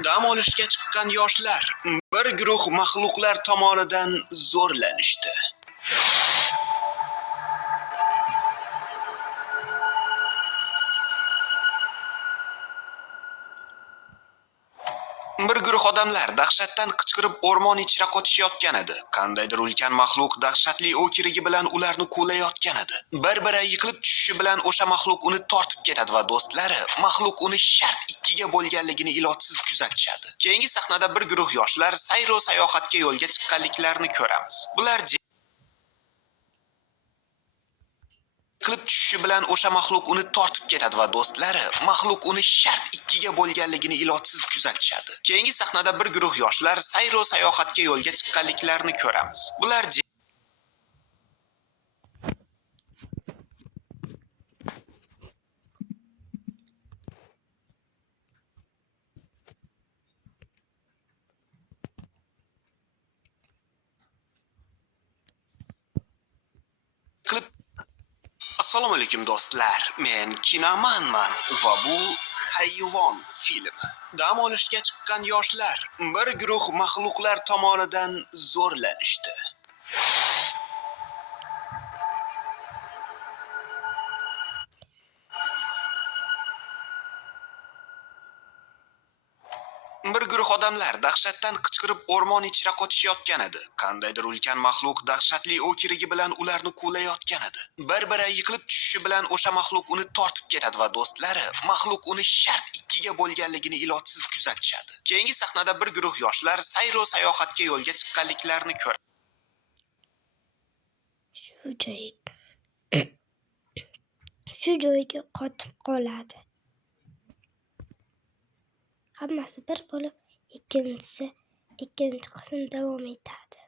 Dam olishga chiqqan yoshlar bir guruh maxluqlar tomonidan zo'rlanishdi. Bir guruh odamlar dahshatdan qichqirib o'rmon ichra qochishayotgan edi. Qandaydir ulkan maxluq dahshatli o'kirigi bilan ularni quvlayotgan edi. Bir-biri yiqilib tushishi bilan o'sha maxluq uni tortib ketadi va do'stlari maxluq uni shart ikkiga bo'lganligini ilojsiz kuzatishadi. Keyingi sahnada bir guruh yoshlar sayr-o sayohatga yo'lga chiqqanliklarini ko'ramiz. Bular yiqilib tushishi bilan o'sha maxluq uni tortib ketadi va do'stlari maxluq uni shart ikkiga bo'lganligini ilojsiz kuzatishadi. Keyingi sahnada bir guruh yoshlar sayr-o sayohatga yo'lga chiqqanliklarini ko'ramiz. Bular Assalomu alaykum do'stlar. Men Kinamanman va bu hayvon filmi. Dam olishga chiqqan yoshlar bir guruh maxluqlar tomonidan zo'rlanishdi. Bir guruh odamlar dahshatdan qichqirib o'rmon ichra qochishayotgan edi. Qandaydir ulkan maxluq dahshatli o'kirigi bilan ularni quvlayotgan edi. Bir-biri yiqilib tushishi bilan o'sha maxluq uni tortib ketadi va do'stlari maxluq uni shart ikkiga bo'lganligini ilojsiz kuzatishadi. Keyingi sahnada bir guruh yoshlar sayr-o sayohatga yo'lga chiqqanliklarini ko'ramiz. Shu joyga qotib qoladi. Hammasi bir bo'lib, ikkinchi qism davom etadi.